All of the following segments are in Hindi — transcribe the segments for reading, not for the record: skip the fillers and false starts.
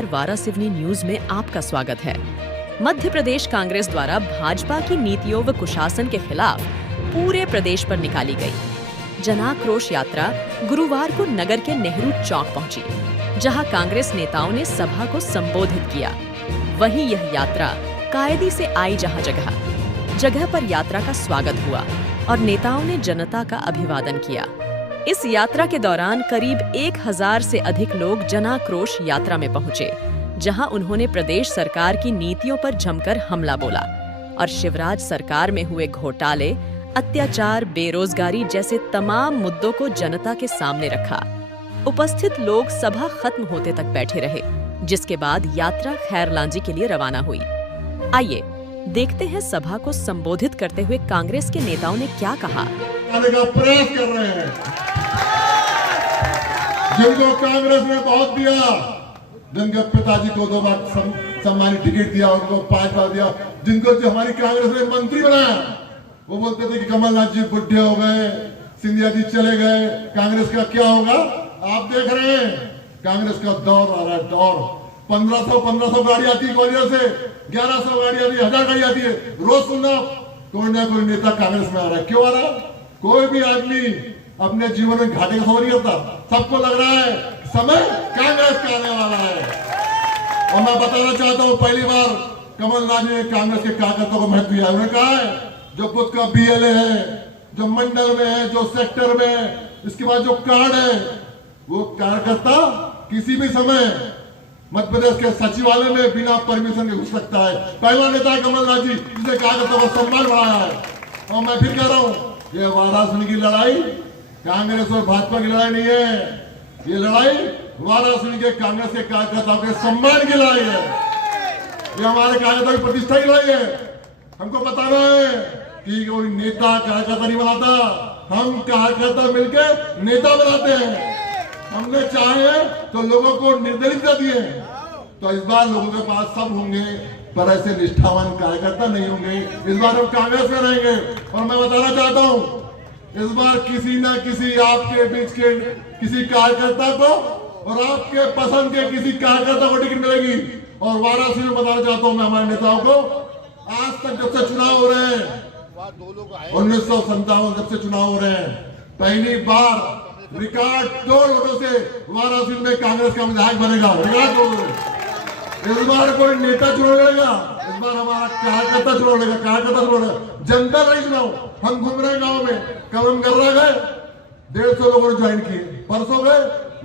नमस्कार, वारासिवनी न्यूज में आपका स्वागत है। मध्य प्रदेश कांग्रेस द्वारा भाजपा की नीतियों व कुशासन के खिलाफ पूरे प्रदेश पर निकाली गई जनाक्रोश यात्रा गुरुवार को नगर के नेहरू चौक पहुंची, जहां कांग्रेस नेताओं ने सभा को संबोधित किया। वहीं यह यात्रा कायदे से आई, जहां जगह जगह पर यात्रा का स्वागत हुआ और नेताओं ने जनता का अभिवादन किया। इस यात्रा के दौरान करीब 1000 से अधिक लोग जनाक्रोश यात्रा में पहुंचे, जहां उन्होंने प्रदेश सरकार की नीतियों पर जमकर हमला बोला और शिवराज सरकार में हुए घोटाले, अत्याचार, बेरोजगारी जैसे तमाम मुद्दों को जनता के सामने रखा। उपस्थित लोग सभा खत्म होते तक बैठे रहे, जिसके बाद यात्रा खैरलांजी के लिए रवाना हुई। आइए देखते हैं सभा को संबोधित करते हुए कांग्रेस के नेताओं ने क्या कहा। आने का प्रयास कर रहे हैं, जिनको कांग्रेस ने बहुत दिया, जिनके पिताजी को 2 बार सम्मानित टिकट दिया, उनको 5 बार दिया, जिनको जो हमारी कांग्रेस ने मंत्री बनाया, वो बोलते थे कि कमलनाथ जी बुढ़े हो गए, सिंधिया जी चले गए, कांग्रेस का क्या होगा। आप देख रहे हैं कांग्रेस का दौर आ रहा है, दौर। 1500 गाड़ी आती है ग्वालियर से, 1100 गाड़ी आती है, 1000 गाड़ी आती है। रोज सुनना कोई ना कोई नेता कांग्रेस में आ रहा है। क्यों आ रहा है? कोई भी आदमी अपने जीवन में घाटे का सफर नहीं करता। सबको लग रहा है समय कांग्रेस का आने वाला है। और मैं बताना चाहता हूं, पहली बार कमलनाथ ने कांग्रेस के कार्यकर्ताओं को महत्व दिया। उन्होंने कहा है जो खुद का BLA है, जो मंडल में है, जो सेक्टर में है, इसके बाद जो कार्ड है, वो कार्यकर्ता किसी भी समय मध्य प्रदेश के सचिवालय में बिना परमिशन के घुस सकता है। पहला नेता है कमलनाथ जी, जिसे कार्यकर्ताओं का सम्मान बढ़ाया है। और मैं फिर कह रहा हूं, ये वाराणसी की लड़ाई कांग्रेस और भाजपा की लड़ाई नहीं है, ये लड़ाई वाराणसी के कांग्रेस के कार्यकर्ताओं के सम्मान की लड़ाई है। ये हमारे कार्यकर्ताओं की प्रतिष्ठा की लड़ाई है। हमको बताना है कि कोई नेता कार्यकर्ता नहीं बनाता, हम कार्यकर्ता मिलकर नेता बनाते हैं। हमने चाहे तो लोगों को निर्दलित कर दिए, तो इस बार लोगों के पास सब होंगे, पर ऐसे निष्ठावान कार्यकर्ता नहीं होंगे। इस बार हम कांग्रेस में रहेंगे। और मैं बताना चाहता हूं, इस बार किसी न किसी आपके बीच के किसी कार्यकर्ता को और आपके पसंद के किसी कार्यकर्ता को टिकट मिलेगी। और वाराणसी में बताना चाहता हूं मैं हमारे नेताओं को, आज तक जब से चुनाव हो रहे हैं, 1957 जब से चुनाव हो रहे हैं, पहली बार रिकॉर्ड 2 लोगों से वाराणसी में कांग्रेस का विधायक बनेगा। रिकॉर्ड 2। इस बार कोई नेता चुनाव लड़ेगा, इस बार हमारा कार्यकर्ता चुनाव लड़ेगा, कार्यकर्ता चुनाव लड़ेगा, जनता नहीं चुनाव। हम घूम रहे हैं गांव में, कल हम कर रहे गए 150 लोगों ने ज्वाइन किए, परसों गए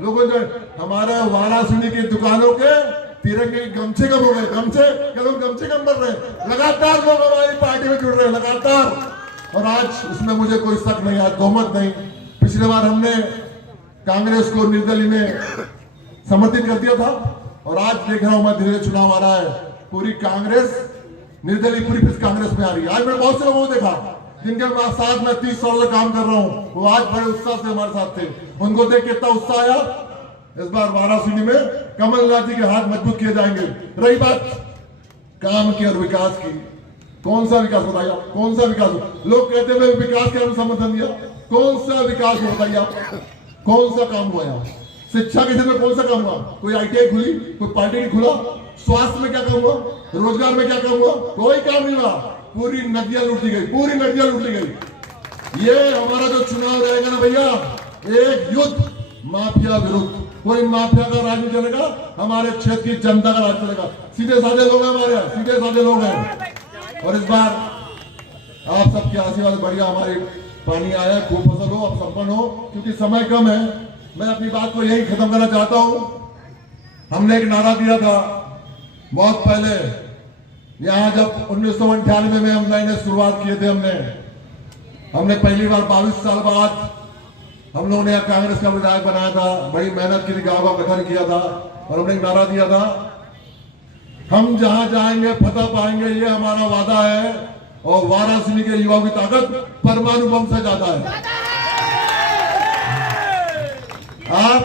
लोगों ने। हमारे वाराणसी की दुकानों के तिरंगे के गमछे कम हो गए, गमछे कम बढ़ रहे हैं। लगातार लोग हमारी पार्टी में जुड़ रहे हैं, लगातार। और आज उसमें मुझे कोई शक नहीं, आज बहुमत नहीं। पिछले बार हमने कांग्रेस को निर्दलीय में समर्थित कर दिया था, और आज देख रहा हूं मैं धीरे धीरे चुनाव आ रहा है, पूरी कांग्रेस निर्दलीय पूरी फिर कांग्रेस में आ रही है। आज मैंने बहुत से लोगों को देखा जिनके साथ मैं 30 साल से काम कर रहा हूं, वो आज बड़े उत्साह से हमारे साथ थे। उनको देख कितना उत्साह आया। इस बार वाराणसी में कमलनाथ जी के हाथ मजबूत किए जाएंगे। रही बात काम की और विकास की, कौन सा विकास बताइए आप? कौन सा विकास? लोग कहते हैं विकास के समर्थन दिया, कौन सा विकास बताइए आप? कौन सा काम हुआ यहाँ? शिक्षा के क्षेत्र में कौन सा काम हुआ? कोई ITI खुली, कोई पॉलिटेक्निक खुला? स्वास्थ्य में क्या काम हुआ? रोजगार में क्या काम हुआ? कोई काम नहीं हुआ। पूरी नदियां लूट ली गई, पूरी नदियां लूट ली गई। ये हमारा जो चुनाव रहेगा ना भैया, एक युद्ध माफिया विरुद्ध। कोई माफिया का राज नहीं चलेगा, हमारे क्षेत्र की जनता का राज चलेगा। सीधे साधे लोग हैं हमारे यहाँ, सीधे साधे लोग हैं। और इस बार आप सबके आशीर्वाद बढ़िया हमारे पानी आया, खूब फसल हो, अब संपन्न हो, क्योंकि समय कम है। मैं अपनी बात को यही खत्म करना चाहता हूं। हमने एक नारा दिया था बहुत पहले, यहां जब 1998 में हम नए शुरुआत किए थे। हमने पहली बार 22 साल बाद हम लोगों ने कांग्रेस का विधायक बनाया था। बड़ी मेहनत की, गांव का गठन किया था, और हमने एक नारा दिया था, हम जहां जाएंगे फतह पाएंगे, ये हमारा वादा है। और वाराणसी के युवाओं की ताकत परमाणु बम से ज्यादा है। आप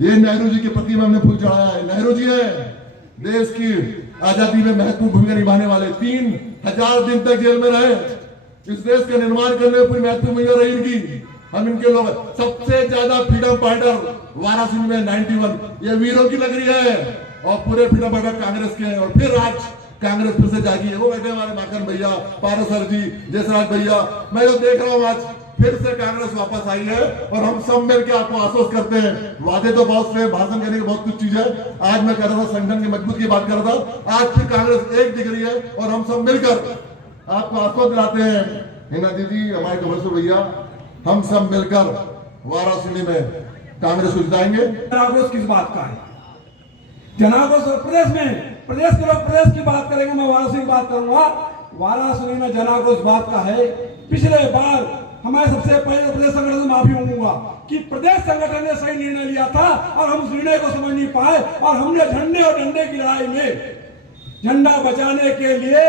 ये नेहरू जी की प्रतिमा हमने फूल चढ़ाया है। नेहरू जी है देश की आजादी में महत्वपूर्ण भूमिका निभाने वाले। 3000 दिन तक जेल में रहे, इस देश का निर्माण करने में पूरी महत्वपूर्ण भूमिका रही इनकी। हम इनके लोग सबसे ज्यादा फ्रीडम फाइटर वाराणसी में 91, ये वीरों की नगरी है और पूरे फ्रीडम फाइटर कांग्रेस के हैं। और फिर आज कांग्रेस फिर से जागी है, वो बैठे हमारे माखन भैया, पारस सर जी, जयसराज भैया, मैं जो देख रहा हूँ आज फिर से कांग्रेस वापस आई है और हम सब मिलकर आपको आश्वस्त करते हैं। वादे तो बहुत से, भाषण करने की बहुत कुछ चीज है, आज मैं कर रहा था संगठन की मजबूत की बात कर रहा था, आज फिर कांग्रेस एक दिख रही है और हम सब मिलकर आपको आश्वस्त दिलाते हैं। हिना दीदी, हमारे कमरसुर भैया, हम सब मिलकर वाराणसी में कांग्रेस को जिताएंगे। जनाक्रोश किस बात का है? जनाक्रोश प्रदेश में, प्रदेश के लोग प्रदेश की बात करेंगे, मैं वाराणसी की बात करूंगा। वाराणसी में जनाक्रोश बात का है। पिछले बार हमारे सबसे पहले प्रदेश संगठन से माफी मांगूंगा कि प्रदेश संगठन ने सही निर्णय लिया था और हम उस निर्णय को समझ नहीं पाए और हमने झंडे और डंडे की लड़ाई में झंडा बचाने के लिए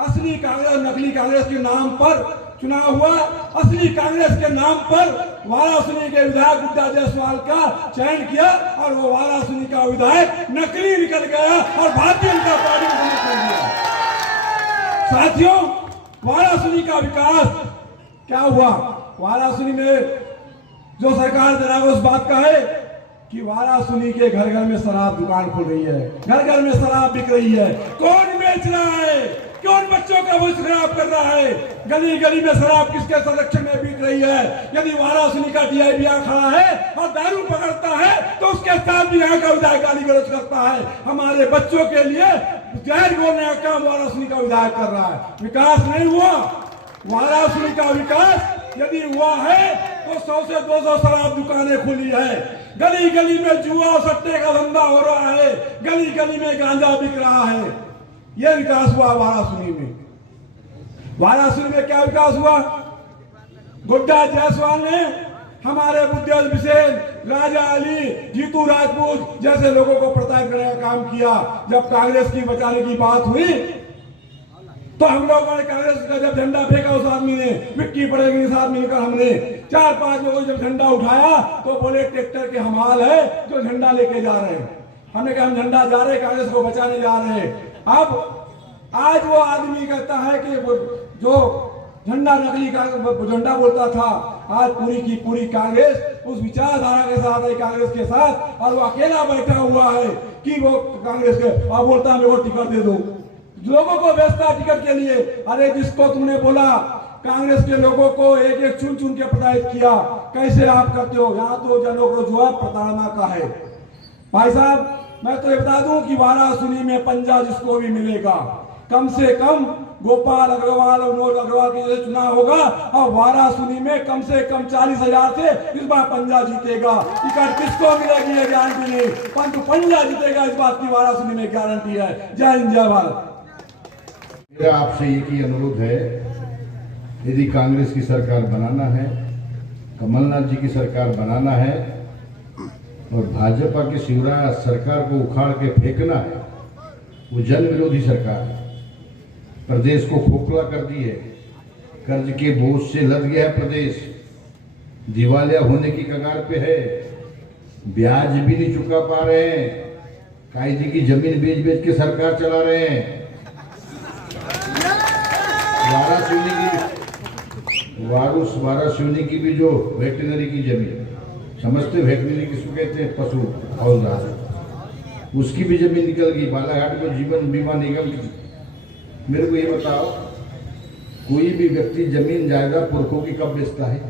असली कांग्रेस नकली कांग्रेस के नाम पर चुनाव हुआ। असली कांग्रेस के नाम पर वाराणसी के विधायक गुड्डा जायसवाल का चयन किया और वो वाराणसी का विधायक नकली निकल गया और भारतीय जनता पार्टी को निकल गया। साथियों, वाराणसी का विकास क्या हुआ? वाराणसी में जो सरकार जनाक्रोश बात का है कि वाराणसी के घर घर में शराब दुकान खुल रही है, घर घर में शराब बिक रही है। कौन बेच रहा है? कौन बच्चों का भविष्य खराब कर रहा है? गली गली में शराब किसके संरक्षण में बिक रही है? यदि वाराणसी का टीआईबी यहाँ खड़ा है और दारू पकड़ता है तो उसके साथ भी यहाँ का विधायक गाली गलौज करता है। हमारे बच्चों के लिए जहर बोलने का काम वाराणसी का विधायक कर रहा है। विकास नहीं हुआ। वाराणसी का विकास यदि हुआ है तो 100 से 200 शराब दुकानें खुली है, गली गली में जुआ और सट्टे का धंधा हो रहा है, गली गली में गांजा बिक रहा है। यह विकास हुआ वाराणसी में। वाराणसी में क्या विकास हुआ? गुड्डा जायसवाल ने हमारे बुद्धेश बिसेन, राजा अली, जीतू राजपूत जैसे लोगों को प्रताड़ित करने का काम किया। जब कांग्रेस की बचाने की बात हुई तो हम लोगों ने कांग्रेस का जब झंडा फेंका, उस आदमी ने मिट्टी पड़ेगी, इस आदमी मिलकर हमने 4-5 लोगों जब झंडा उठाया तो बोले ट्रैक्टर के हमाल है जो झंडा लेके जा रहे हैं। हमने कहा हम झंडा जा रहे हैं, कांग्रेस को बचाने जा रहे हैं। अब आज वो आदमी कहता है कि जो झंडा नकली का झंडा बोलता था, आज पूरी की पूरी कांग्रेस उस विचारधारा के साथ है, कांग्रेस के साथ, और वो अकेला बैठा हुआ है कि वो कांग्रेस के और बोलता है मेरे को टिकट दे दो। लोगों को बेचता टिकट के लिए। अरे जिसको तुमने बोला कांग्रेस के लोगों को एक एक चुन चुन के प्रताड़ित किया, कैसे आप करते हो? यहाँ तो जनों को जो है प्रताड़ना का है। भाई साहब, मैं तो ये बता दूं कि वाराणसी में पंजा जिसको भी मिलेगा, कम से कम गोपाल अग्रवाल और विनोद अग्रवाल के जैसे चुनाव होगा और वाराणसी में कम से कम 40,000 से इस बार पंजा जीतेगा। टिकट किसको मिलेगी ये गारंटी नहीं, परंतु पंजा जीतेगा इस बात की वाराणसी में गारंटी है। जय हिंद, जय भारत। मेरा आपसे एक ही अनुरोध है, यदि कांग्रेस की सरकार बनाना है, कमलनाथ जी की सरकार बनाना है और भाजपा की शिवराज सरकार को उखाड़ के फेंकना है, वो जन विरोधी सरकार है, प्रदेश को खोखला कर दी है, कर्ज के बोझ से लद गया है प्रदेश, दिवालिया होने की कगार पे है, ब्याज भी नहीं चुका पा रहे हैं, कायदे की जमीन बेच बेच के सरकार चला रहे हैं। वाराणसी की भी जो वेटनरी की जमीन, समझते वेटनरी किसको कहते हैं? पशु हौलदार, उसकी भी जमीन निकल गई। बालाघाट में जीवन बीमा निगम की। मेरे को ये बताओ, कोई भी व्यक्ति जमीन जायदाद पुरखों की कब बेचता है?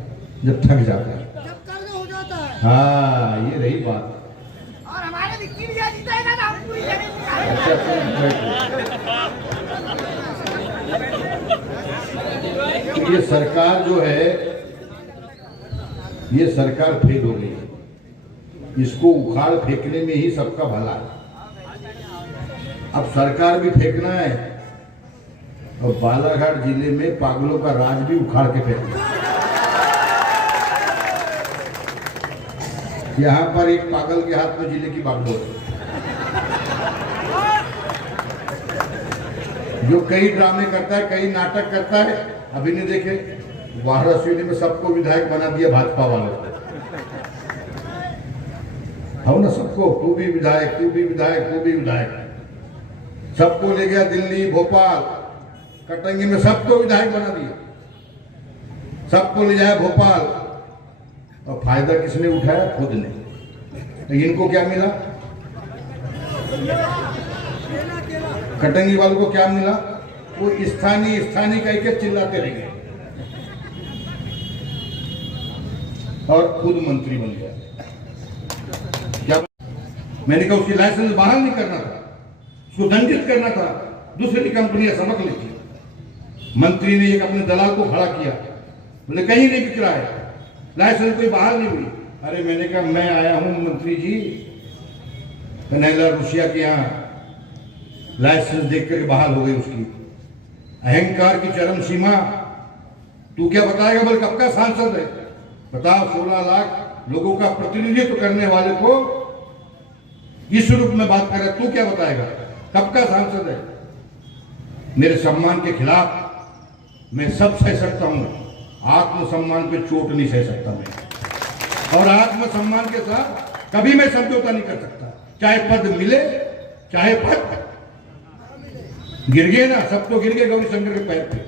जब थक जाता है, जब कर्ज हो जाता है। हाँ, ये रही बात। और हमारे विक्की भी जीतेगा ना, हम पूरी जमीन ये सरकार जो है, ये सरकार फेल हो गई है। इसको उखाड़ फेंकने में ही सबका भला है। अब सरकार भी फेंकना है और बालाघाट जिले में पागलों का राज भी उखाड़ के फेंकना है। यहाँ पर एक पागल के हाथ में जिले की बागडोर है, जो कई ड्रामे करता है, कई नाटक करता है। अभी नहीं देखे, वाराणसी में सबको विधायक बना दिया भाजपा वालों को। हम ना सबको, तू भी विधायक, तू भी विधायक, तू भी विधायक, सबको ले गया दिल्ली, भोपाल, कटंगी में सबको विधायक बना दिया, सबको ले जाया भोपाल और फायदा किसने उठाया? खुद ने। तो इनको क्या मिला? कटंगी वालों को क्या मिला? वो स्थानीय का एक चिल्लाते रह गए और खुद मंत्री बन गया। क्या मैंने कहा उसकी लाइसेंस बहाल नहीं करना था, उसको दंडित करना था, दूसरी कंपनियां सबक लेती। मंत्री ने एक अपने दलाल को खड़ा किया, बोले कहीं नहीं बिक रहा है, लाइसेंस कोई बहाल नहीं हुई। अरे मैंने कहा मैं आया हूं मंत्री जी कन्हैया रुसिया के यहाँ, लाइसेंस देख करके बहाल हो गई उसकी। अहंकार की चरम सीमा। तू क्या बताएगा? बोले कब का सांसद है? बताओ, 16 लाख लोगों का प्रतिनिधित्व करने वाले को इस रूप में बात कर रहा है, तू क्या बताएगा? कब का सांसद है? मेरे सम्मान के खिलाफ मैं सब सह सकता हूं, आत्मसम्मान पे चोट नहीं सह सकता मैं, और आत्मसम्मान के साथ कभी मैं समझौता नहीं कर सकता। चाहे पद मिले चाहे पद गिर गए ना, सब तो गिर गए गौरीशंकर के पैर पे।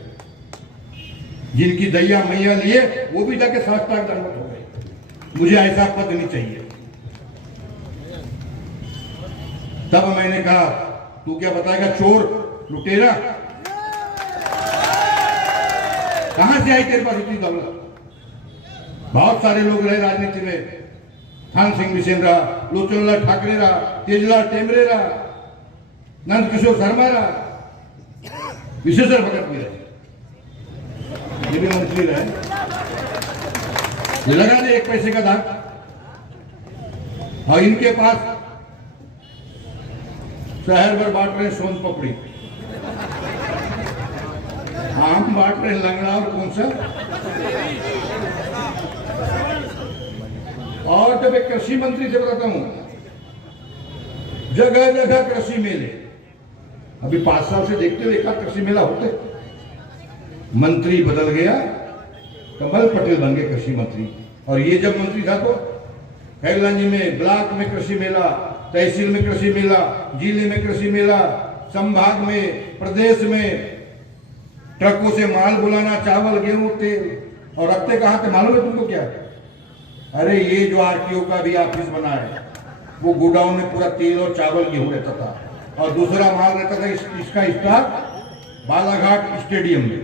जिनकी दैया मैया लिए वो भी जाके साष्टांग दंडवत हो गए। मुझे ऐसा पद नहीं चाहिए। तब मैंने कहा तू क्या बताएगा? चोर, लुटेरा, कहां से आई तेरे पास इतनी दौलत? बहुत सारे लोग रहे राजनीति में, थान सिंह बिसेन रहा, लोचनलाल ठाकरे रहा, तेजलाल टेमरे रहा, नंद किशोर शर्मा रहा, विशेश्वर भगत भी रहे, ये भी मंत्री रहे। लगा दे एक पैसे का दाग। और इनके पास शहर भर बांट रहे सोन पपड़ी, आम बांट रहे लंगड़ा और कौन सा। और जब एक कृषि मंत्री से बताता हूं, जगह जगह कृषि मेले, अभी 5 साल से देखते हुए एक कृषि मेला होते। मंत्री बदल गया, कमल पटेल बन गए कृषि मंत्री। और ये जब मंत्री था तो खैरलांजी में ब्लॉक में कृषि मेला, तहसील में कृषि मेला, जिले में कृषि मेला, संभाग में, प्रदेश में ट्रकों से माल बुलाना, चावल, गेहूं, तेल। और रखते कहां थे मालूम है तुमको क्या? अरे ये जो आरटीओ का भी ऑफिस बना है, वो गोडाउन में पूरा तेल और चावल गेहूं रहता था, और दूसरा माल रहता था इसका स्टॉक बालाघाट स्टेडियम में।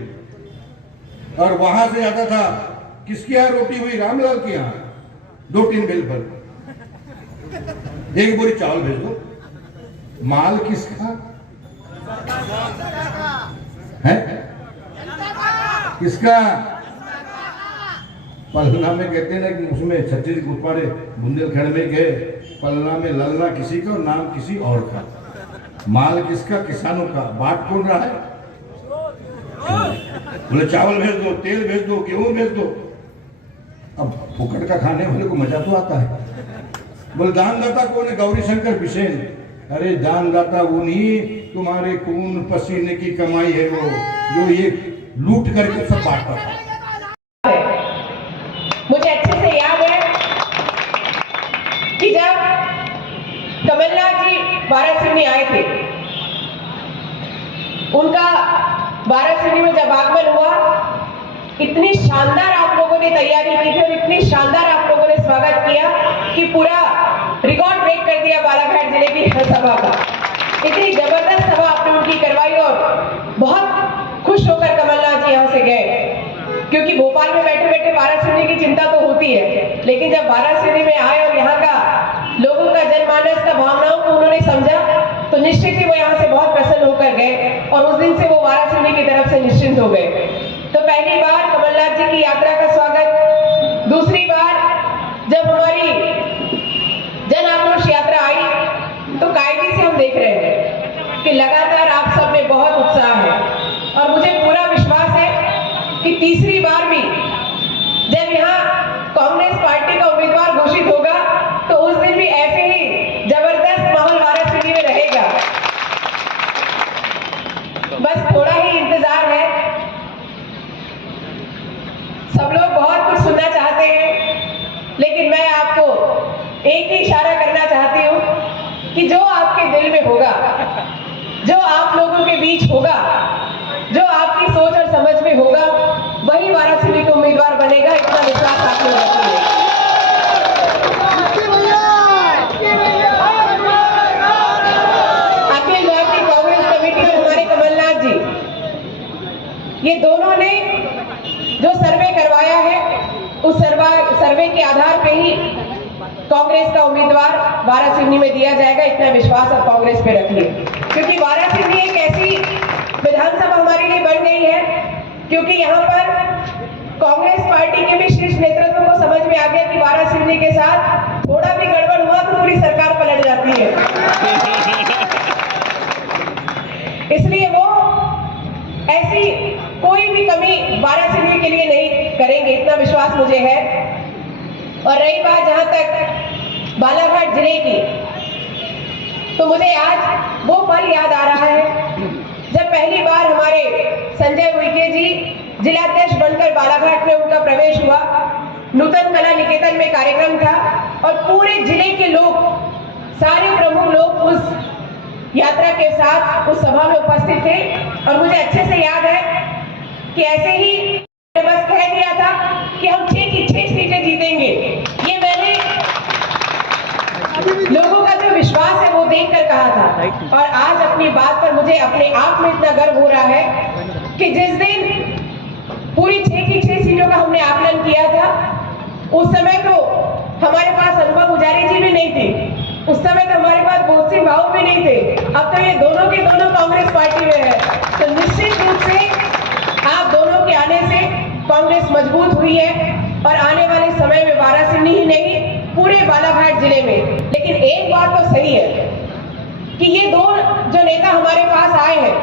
और वहां से आता था किसके यहाँ रोटी हुई? रामलाल के यहाँ, 2-3 बिल पर 1 बोरी चावल भेज दो। माल किसका है? किसका? पलना में कहते हैं ना कि उसमें छत्तीस गुटवाड़े बुंदेलखंड में गए, पलना में ललना किसी का, नाम किसी और का। माल किसका? किसानों का। बाट कौन रहा है? बोले चावल भेज दो, तेल भेज दो, गेहूं भेज दो। अब फुकट का खाने वाले को मजा तो आता है। बोले दानदाता कौन है? गौरीशंकर बिसेन। अरे दानदाता वो नहीं, तुम्हारे खून पसीने की कमाई है वो, जो ये लूट करके सब बांटता था। मुझे अच्छे से याद है कि जब कमलनाथ जी वाराणसी आए थे, उनका वाराणसी में जब आगमन हुआ, इतनी शानदार आप लोगों ने तैयारी की थी और इतनी शानदार आप लोगों ने स्वागत किया कि पूरा रिकॉर्ड ब्रेक कर दिया बालाघाट जिले की सभा का। इतनी जबरदस्त सभा आपने उनकी करवाई और बहुत खुश होकर कमलनाथ जी यहाँ से गए, क्योंकि भोपाल में बैठे बैठे वाराणसी की चिंता तो होती है, लेकिन जब वाराणसी में आए और यहाँ का लोगों का जनमानस का भावनाओं को उन्होंने समझा, तो निश्चित ही वो यहाँ से बहुत प्रसन्न होकर गए और उस दिन से वो वाराणसी की तरफ से निश्चिंत हो गए। तो पहली बार कमलनाथ जी की यात्रा का स्वागत। दूसरी बार जब हमारी जन आक्रोश यात्रा आई, तो कायदे से हम देख रहे हैं कि लगातार आप सब में बहुत उत्साह है, और मुझे पूरा विश्वास है कि तीसरी बार भी जब यहाँ कांग्रेस पार्टी का उम्मीदवार घोषित होगा, तो उस दिन भी ऐसे ही जबरदस्त माहौल वाराणसी में रहेगा। बस थोड़ा ही इंतजार है। सब लोग बहुत कुछ सुनना चाहते हैं, लेकिन मैं आपको एक ही इशारा करना चाहती हूँ कि जो आपके दिल में होगा, जो आप लोगों के बीच होगा, जो आपकी सोच और समझ में होगा, वही वाराणसी के उम्मीदवार बनेगा। इतना विश्वास आप लोग रखिए। सर्वे के आधार पे ही कांग्रेस का उम्मीदवार वारासिवनी में दिया जाएगा, इतना विश्वास अब कांग्रेस पे रखिए। क्योंकि वारासिवनी एक ऐसी विधानसभा हमारे लिए बन गई है क्योंकि यहाँ पर कांग्रेस पार्टी के भी शीर्ष नेतृत्व को समझ में आ गया कि वारासिवनी के साथ थोड़ा भी गड़बड़ हुआ तो पूरी सरकार पलट जाती है। इसलिए वो ऐसी कोई भी कमी वारासिवनी के लिए नहीं करेंगे, इतना विश्वास मुझे है। और रही बात जहां तक बालाघाट जिले की, तो मुझे आज वो पल याद आ रहा है जब पहली बार हमारे संजय उइके जी जिलाध्यक्ष बनकर बालाघाट में उनका प्रवेश हुआ। नूतन कला निकेतन में कार्यक्रम था और पूरे जिले के लोग, सारे प्रमुख लोग उस यात्रा के साथ उस सभा में उपस्थित थे। और मुझे अच्छे से याद है कि ऐसे ही बस कह दिया था कि हम 6 की 6 सीटें जीतेंगे। ये मैंने लोगों का जो विश्वास है वो देखकर कहा था। और आज अपनी बात पर मुझे अपने आप में इतना गर्व हो रहा है कि जिस दिन पूरी 6 की 6 सीटों का हमने आकलन किया था, उस समय तो हमारे पास अनुभव पुजारी जी भी नहीं थे, उस समय तो हमारे पास बोध सिंह भाऊ भी नहीं थे। अब तो ये दोनों के दोनों कांग्रेस पार्टी में है। तो निश्चित रूप से आप दोनों के आने से कांग्रेस मजबूत हुई है और आने वाले समय में वारासिवनी ही नहीं, पूरे बालाघाट जिले में। लेकिन एक बात तो सही है कि ये दो जो नेता हमारे पास आए हैं,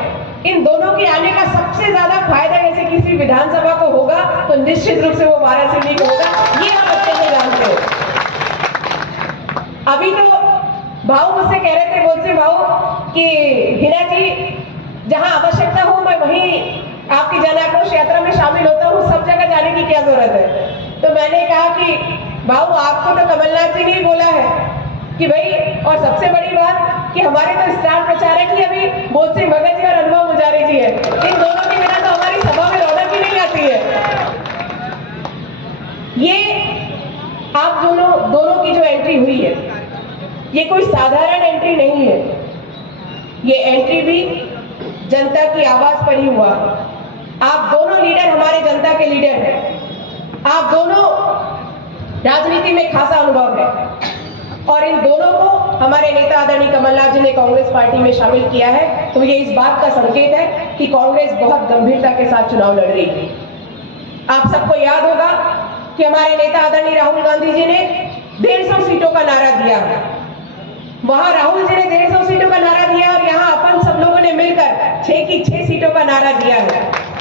इन दोनों के आने का सबसे ज्यादा फायदा जैसे किसी विधानसभा को होगा तो निश्चित रूप से वो वारासिवनी को होगा, ये हम अच्छे से जानते हैं। अभी तो भाऊ मुझसे कह रहे थे, बोलते भाऊ कि हिना जी जहां आवश्यकता हो मैं वहीं आपकी जन आक्रोश यात्रा में शामिल होता हूँ, सब जगह जाने की क्या जरूरत है। तो मैंने कहा कि भाऊ आपको तो कमलनाथ जी ने ही बोला है कि भाई, और सबसे बड़ी बात कि हमारे तो स्टार प्रचारक ही अभी बोध सिंह भगत जी और अनुभव पुजारी जी है, इन दोनों के बिना तो हमारी सभा में रौनक ही नहीं आती है। ये आप दोनों की जो एंट्री हुई है, ये कोई साधारण एंट्री नहीं है, ये एंट्री भी जनता की आवाज पर ही हुआ। आप दोनों लीडर हमारे जनता के लीडर हैं, आप दोनों राजनीति में खासा अनुभव है और इन दोनों को हमारे नेता आदरणीय कमलनाथ जी ने कांग्रेस पार्टी में शामिल किया है। तो ये इस बात का संकेत है कि कांग्रेस बहुत गंभीरता के साथ चुनाव लड़ रही है। आप सबको याद होगा कि हमारे नेता आदरणीय राहुल गांधी जी ने 150 सीटों का नारा दिया। वहां राहुल जी ने 150 सीटों का नारा दिया और यहाँ अपन सब लोगों ने मिलकर 6 की 6 सीटों का नारा दिया है।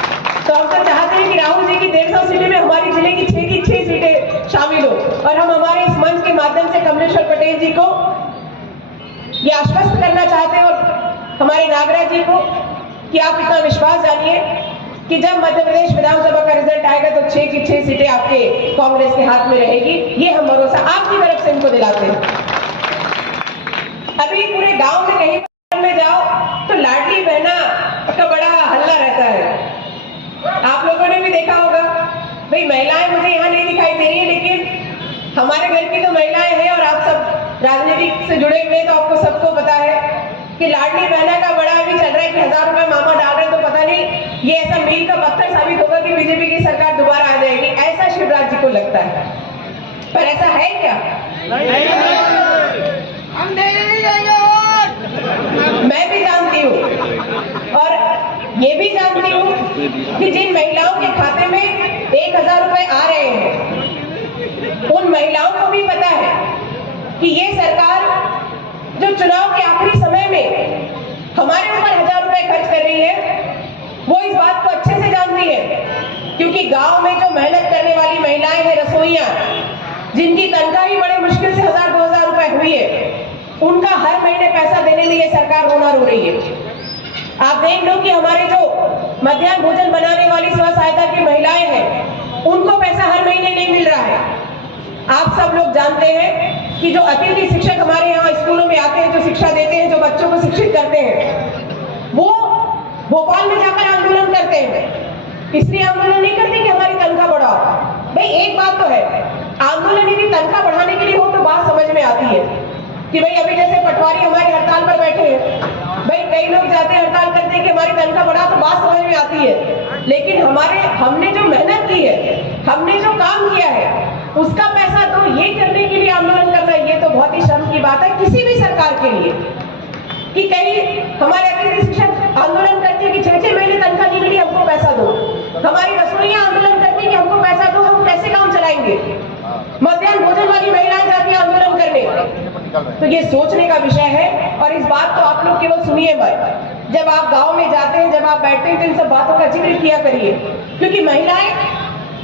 तो हम तो चाहते हैं कि राहुल जी की 150 सीटें में हमारी जिले की 6 की 6 सीटें शामिल हो। और हम हमारे इस मंच के माध्यम से कमलेश्वर पटेल जी को ये आश्वस्त करना चाहते हैं और हमारे नागराज जी को कि आप इतना विश्वास जानिए कि जब मध्य प्रदेश विधानसभा का रिजल्ट आएगा तो 6 की 6 सीटें आपके कांग्रेस के हाथ में रहेगी। ये हम भरोसा आपकी तरफ से इनको दिलाते हैं। अभी पूरे गांव में कहीं में जाओ तो लाडली बहना का बड़ा हल्ला रहता है। आप लोगों ने भी देखा होगा, भाई महिलाएं मुझे यहाँ नहीं दिखाई दे रही है, लेकिन हमारे घर की तो महिलाएं हैं और आप सब राजनीति से जुड़े हुए, तो आपको सबको पता है कि लाडली बहना का बड़ा अभी चल रहा है कि 1000 रुपए मामा डाल रहे हैं। तो पता नहीं ये ऐसा मील का पत्थर साबित होगा कि बीजेपी की सरकार दोबारा आ जाएगी, ऐसा शिवराज जी को लगता है। पर ऐसा है क्या? हम नहीं देंगे वोट। मैं भी जानती हूँ और ये भी जानती हूँ कि जिन महिलाओं के खाते में 1000 रुपए आ रहे हैं, उन महिलाओं को भी पता है कि ये सरकार जो चुनाव के आखिरी समय में हमारे ऊपर 1000 रुपए खर्च कर रही है, वो इस बात को अच्छे से जानती है। क्योंकि गांव में जो मेहनत करने वाली महिलाएं हैं, रसोइयां, जिनकी तनख्वाह ही बड़े मुश्किल से 1000-2000 रुपए हुई है, उनका हर महीने पैसा देने में ये सरकार रोना रो रही है। आप देख लो कि हमारे जो मध्याह्न भोजन बनाने वाली स्व सहायता की महिलाएं हैं, उनको पैसा हर महीने नहीं मिल रहा है। आप सब लोग जानते हैं कि जो अतिथि शिक्षक हमारे यहाँ स्कूलों में आते हैं, जो शिक्षा देते हैं, जो बच्चों को शिक्षित करते हैं, वो भोपाल में जाकर आंदोलन करते हैं। इसलिए आंदोलन नहीं करते कि हमारी तनख्वाह बढ़ाओ। भाई एक बात तो है, आंदोलन यदि तनख्वाह बढ़ाने के लिए हो तो बात समझ में आती है कि भाई अभी जैसे पटवारी हमारे हड़ताल पर बैठे हैं, भाई कई लोग जाते हैं हड़ताल करते हैं कि हमारी तनख्वाह बढ़ा, तो बात समझ में आती है। लेकिन हमने जो मेहनत की है, हमने जो काम किया है उसका पैसा दो, ये करने के लिए आंदोलन करना, ये तो बहुत ही शर्म की बात है किसी भी सरकार के लिए। कि कहीं हमारे अतिथि शिक्षक आंदोलन करते हैं कि 6-6 महीने तनख्वाह नहीं मिली, हमको पैसा दो। हमारी रसोइयां आंदोलन करती हैं कि हमको पैसा दो, हम कैसे काम चलाएंगे। मध्याह्न भोजन वाली महिलाएं जाती हैं आंदोलन करने। तो ये सोचने का विषय है और इस बात को आप लोग केवल सुनिए मत। जब आप गांव में जाते हैं, जब आप बैठते हैं तो इन सब बातों का जिक्र किया करिए, क्योंकि महिलाएं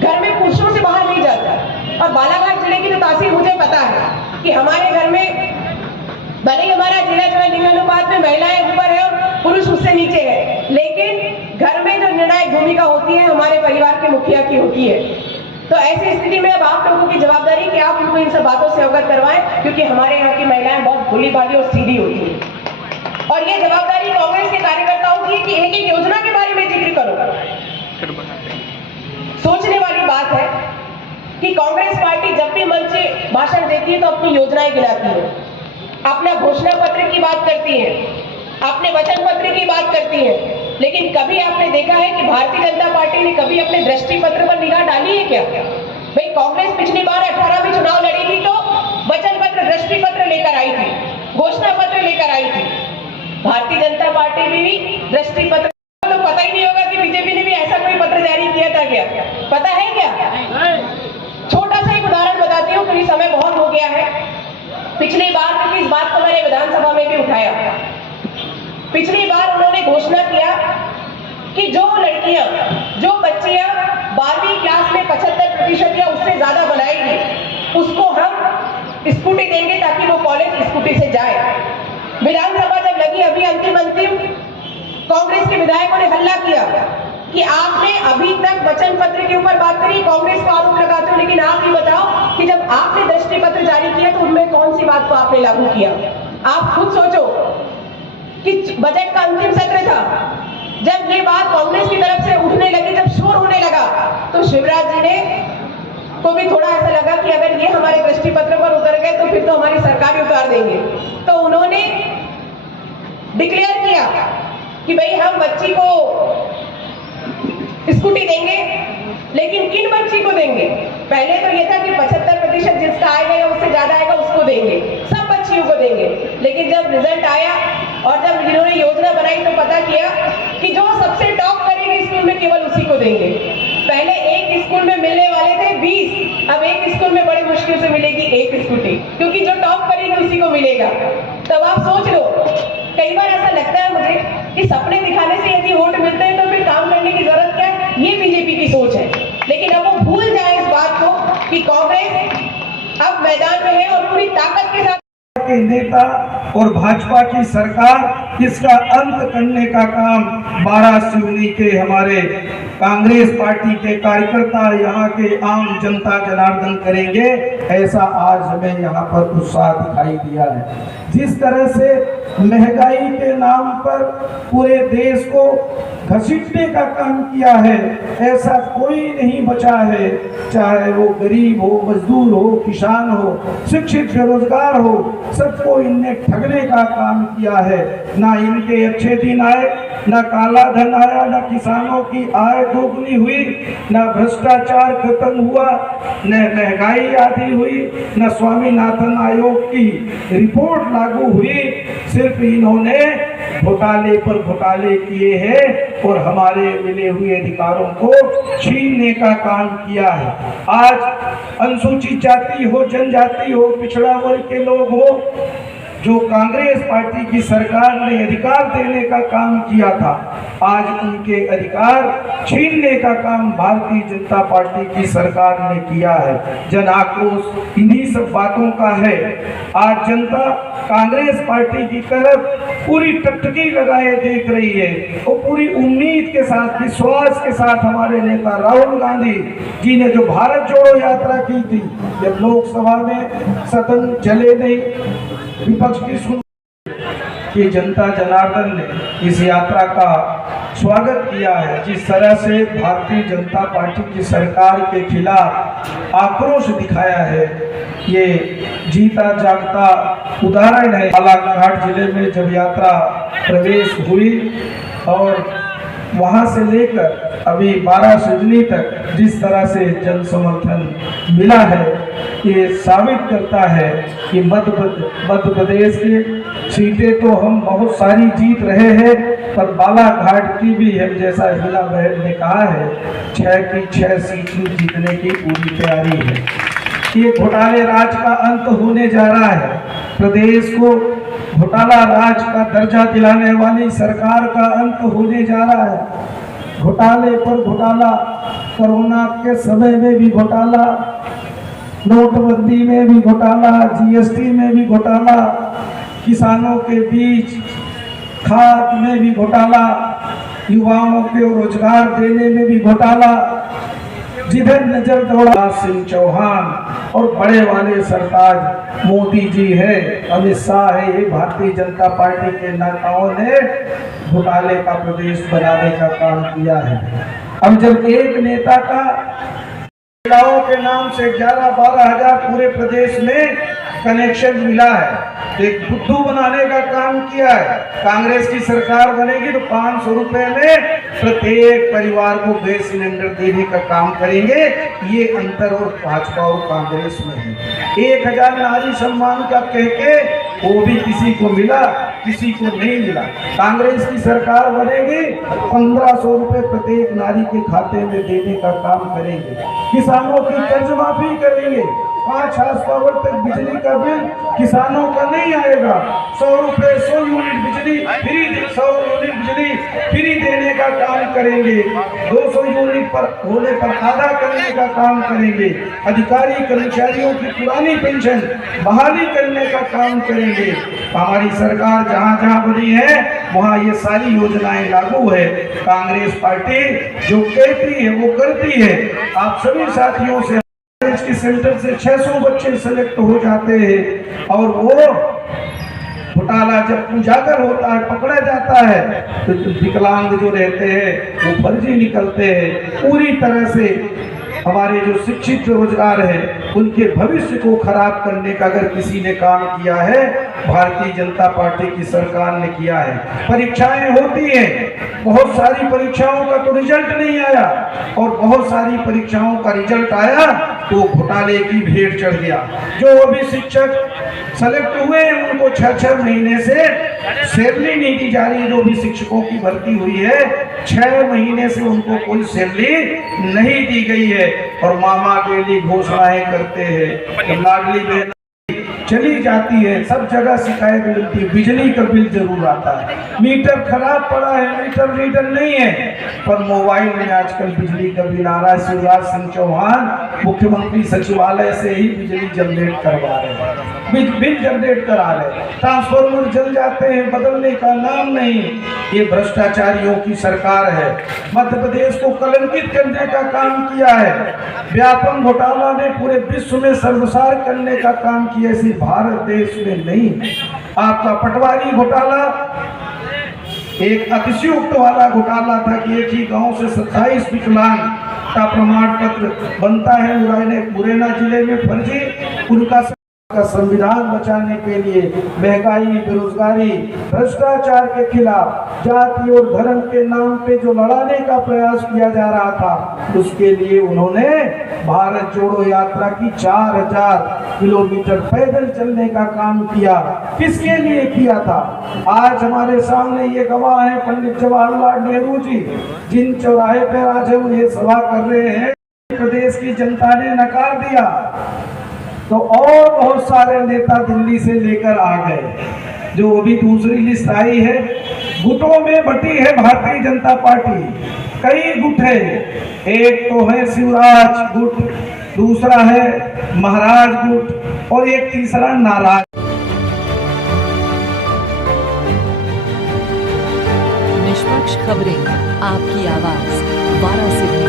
घर में पुरुषों से बाहर नहीं जाती। और बालाघाट जिले की तो तासीर मुझे पता है कि हमारे घर में भले ही हमारा जिला जो है लिंगानुपात में महिलाएं ऊपर है और पुरुष उससे नीचे है, लेकिन घर में जो निर्णायक भूमिका होती है हमारे परिवार के मुखिया की होती है। तो ऐसी स्थिति में अब आप लोगों की जवाबदारी कि आप उनको इन सब बातों से अवगत करवाएं, क्योंकि हमारे यहाँ की महिलाएं बहुत भोली भाली और सीधी होती है। और ये जवाबदारी कांग्रेस के कार्यकर्ताओं की है कि एक एक योजना के बारे में जिक्र करो। सोचने वाली बात है कि कांग्रेस पार्टी जब भी मंच से भाषण देती है तो अपनी योजनाएं गिनाती है, अपना घोषणा पत्र की बात करती है, अपने वचन पत्र की बात करती है, लेकिन कभी आपने देखा है कि भारतीय जनता पार्टी ने कभी अपने दृष्टि पत्र पर निगाह डाली है क्या? भाई कांग्रेस पिछली बार 18 में चुनाव लड़ी थी तो वचन पत्र, दृष्टि पत्र लेकर आई थी, घोषणा पत्र लेकर आई थी। भारतीय जनता पार्टी में भी दृष्टि पत्र, तो पता ही नहीं होगा कि बीजेपी ने भी ऐसा कोई पत्र जारी किया था क्या? पता है क्या? छोटा सा एक उदाहरण बताती हूँ क्योंकि समय बहुत हो गया है। पिछली बार, क्योंकि इस बात को मैंने विधानसभा में भी उठाया, पिछली बार उन्होंने घोषणा किया कि जो लड़कियां, जो बच्चियां 12वीं क्लास में 75% या उससे ज्यादा बनाएंगी उसको हम स्कूटी देंगे ताकि वो कॉलेज स्कूटी से जाए। विधानसभा जब लगी, अभी अंतिम कांग्रेस के विधायकों ने हल्ला किया कि आपने अभी तक वचन पत्र के ऊपर बात करी, कांग्रेस को आरोप लगाते हो, लेकिन आप ये बताओ कि जब आपने दृष्टि पत्र जारी किया तो उनमें कौन सी बात को आपने लागू किया? आप खुद सोचो कि बजट का अंतिम सत्र था, जब ये बात कांग्रेस की तरफ से उठने लगी, जब शोर होने लगा, तो शिवराज जी ने को भी थोड़ा ऐसा लगा कि अगर ये हमारे दृष्टि पत्र पर उतर गए तो फिर तो हमारी सरकार ही उतार देंगे। तो उन्होंने डिक्लेयर किया कि भाई हम बच्ची को स्कूटी देंगे, लेकिन किन बच्ची को देंगे? पहले तो ये था कि 75% जिसका आएगा या उससे ज्यादा आएगा उसको देंगे, सब बच्चियों को देंगे। लेकिन जब रिजल्ट आया और जब इन्होंने योजना बनाई तो पता किया कि जो सबसे टॉप करेगी स्कूल में केवल उसी को देंगे। पहले एक स्कूल में मिलने वाले थे 20, अब एक स्कूल में बड़ी मुश्किल से मिलेगी एक स्कूटी, क्योंकि जो टॉप करेगी उसी को मिलेगा। तब आप सोच लो, कई बार ऐसा लगता है मुझे कि सपने दिखाने से यदि वोट मिलते हैं तो फिर काम करने की जरूरत क्या है? ये बीजेपी की सोच है। लेकिन अब वो भूल जाए इस बात को कि कांग्रेस अब मैदान में है और पूरी ताकत के साथ के नेता और भाजपा की सरकार इसका अंत करने का काम 12 सिवनी के हमारे कांग्रेस पार्टी के कार्यकर्ता, यहाँ के आम जनता जनार्दन करेंगे। ऐसा आज हमें यहाँ पर उत्साह दिखाई दिया है। जिस तरह से महंगाई के नाम पर पूरे देश को घसीटने का काम किया है, ऐसा कोई नहीं बचा है, चाहे वो गरीब हो, मजदूर हो, किसान हो, शिक्षित बेरोजगार हो, सबको इनने ठगने का काम किया है। ना इनके अच्छे दिन आए, ना काला धन आया, ना किसानों की आय दोगुनी हुई, ना भ्रष्टाचार खत्म हुआ, न महंगाई आदि हुई, न स्वामीनाथन आयोग की रिपोर्ट लागू हुई। सिर्फ इन्होंने घोटाले पर घोटाले किए हैं और हमारे मिले हुए अधिकारों को छीनने का काम किया है। आज अनुसूचित जाति हो, जनजाति हो, पिछड़ा वर्ग के लोग हो, जो कांग्रेस पार्टी की सरकार ने अधिकार देने का काम किया था, आज उनके अधिकार छीनने का काम भारतीय जनता पार्टी की सरकार ने किया है। जन आक्रोश इन्हीं सब बातों का है। आज जनता कांग्रेस पार्टी की तरफ पूरी टकटकी लगाए देख रही है और पूरी उम्मीद के साथ, विश्वास के साथ हमारे नेता राहुल गांधी जी ने जो भारत जोड़ो यात्रा की थी, जब लोकसभा में सदन चले नहीं, विपक्ष की सुन कि जनता जनार्दन ने इस यात्रा का स्वागत किया है। जिस तरह से भारतीय जनता पार्टी की सरकार के खिलाफ आक्रोश दिखाया है, ये जीता जागता उदाहरण है। बालाघाट जिले में जब यात्रा प्रवेश हुई और वहां से लेकर अभी 12 सिवनी तक जिस तरह से जन समर्थन मिला है, ये साबित करता है कि मध्य प्रदेश की सीटें तो हम बहुत सारी जीत रहे हैं, पर बालाघाट की भी हम जैसा हिला बहन ने कहा है 6 की 6 सीटें जीतने की पूरी तैयारी है। ये घोटाले राज का अंत होने जा रहा है। प्रदेश को घोटाला राज का दर्जा दिलाने वाली सरकार का अंत होने जा रहा है। घोटाले पर घोटाला, कोरोना के समय में भी घोटाला, नोटबंदी में भी घोटाला, जीएसटी में भी घोटाला, किसानों के बीच खाद में भी घोटाला, युवाओं को रोजगार देने में भी घोटाला। जिधर नजर दौड़ा सिंह चौहान और बड़े वाले सरताज मोदी जी है, अमित शाह है, ये भारतीय जनता पार्टी के नेताओं ने घोटाले का प्रदेश बनाने का काम किया है। अब जब एक नेता का महिलाओं के नाम से 11-12 हजार पूरे प्रदेश में कनेक्शन मिला है, एक बुद्धू बनाने का काम किया है। कांग्रेस की सरकार बनेगी तो 500 रुपए में प्रत्येक परिवार को गैस सिलेंडर देने का काम करेंगे। ये अंतर और भाजपा और कांग्रेस में है। 1000 नारी सम्मान का कह के वो भी किसी को मिला, किसी को नहीं मिला। कांग्रेस की सरकार बनेगी 1500 रुपए प्रत्येक नारी के खाते में देने का काम करेंगे। किसानों की कर्ज माफी करेंगे। 5 हाउस पावर तक बिजली का बिल किसानों का नहीं आएगा। 100 रुपए 100 यूनिट बिजली फ्री, 100 यूनिट बिजली फ्री देने का काम करेंगे। 200 यूनिट पर होने पर आधा करने का काम करेंगे। अधिकारी कर्मचारियों की पुरानी पेंशन बहाली करने का काम करेंगे। हमारी सरकार जहां जहां बनी है वहां ये सारी योजनाएं लागू है। कांग्रेस पार्टी जो कहती है वो करती है। आप सभी साथियों से के सेंटर से 600 बच्चे सेलेक्ट हो जाते हैं और वो घोटाला जब उजागर होता है, पकड़ा जाता है, तो विकलांग जो रहते हैं वो फर्जी निकलते हैं। पूरी तरह से हमारे जो शिक्षित रोजगार है उनके भविष्य को खराब करने का अगर किसी ने काम किया है, भारतीय जनता पार्टी की सरकार ने किया है। परीक्षाएं होती हैं, बहुत सारी परीक्षाओं का तो रिजल्ट नहीं आया और बहुत सारी परीक्षाओं का रिजल्ट आया तो घोटाले की भेंट चढ़ गया। जो अभी शिक्षक सेलेक्ट हुए उनको 6-6 महीने से सैलरी नहीं दी जा रही। जो भी शिक्षकों की भर्ती हुई है 6 महीने से उनको कोई सैलरी नहीं दी गई है और मामा के लिए घोषणाएं करते हैं। लाडली बहन चली जाती है, सब जगह शिकायत मिलती है, बिजली का बिल जरूर आता है, मीटर खराब पड़ा है, मीटर रीडर नहीं है, पर मोबाइल में आजकल बिजली का बिल आ रहा है। शिवराज सिंह चौहान मुख्यमंत्री सचिवालय से ही बिजली जनरेट करवा रहे हैं, बिल जनरेट करा रहे। ट्रांसफार्मर जल जाते हैं, बदलने का नाम नहीं। ये भ्रष्टाचारियों की सरकार है। मध्य प्रदेश को कलंकित करने का काम किया है। व्यापम घोटाला ने पूरे विश्व में सर्वसार करने का काम किया, सिर्फ भारत देश में नहीं। आपका पटवारी घोटाला एक अतिशयोक्ति वाला घोटाला था कि एक ही गांव से 27 विकलांग का प्रमाण पत्र बनता है। मुरैना जिले में फर्जी उनका संविधान बचाने के लिए महंगाई, बेरोजगारी, भ्रष्टाचार के खिलाफ जाति और धर्म के नाम पे जो लड़ाने का प्रयास किया जा रहा था, उसके लिए उन्होंने भारत जोड़ो यात्रा की 4000 किलोमीटर पैदल चलने का काम किया। किसके लिए किया था? आज हमारे सामने ये गवाह है पंडित जवाहरलाल नेहरू जी, जिन चौराहे पर आज हम ये सभा कर रहे हैं, प्रदेश की जनता ने नकार दिया तो और बहुत सारे नेता दिल्ली से लेकर आ गए। जो अभी दूसरी लिस्ट आई है, गुटों में बटी है भारतीय जनता पार्टी। कई गुट है, एक तो है शिवराज गुट, दूसरा है महाराज गुट और एक तीसरा नाराज। निष्पक्ष खबरें, आपकी आवाज, वाराणसी।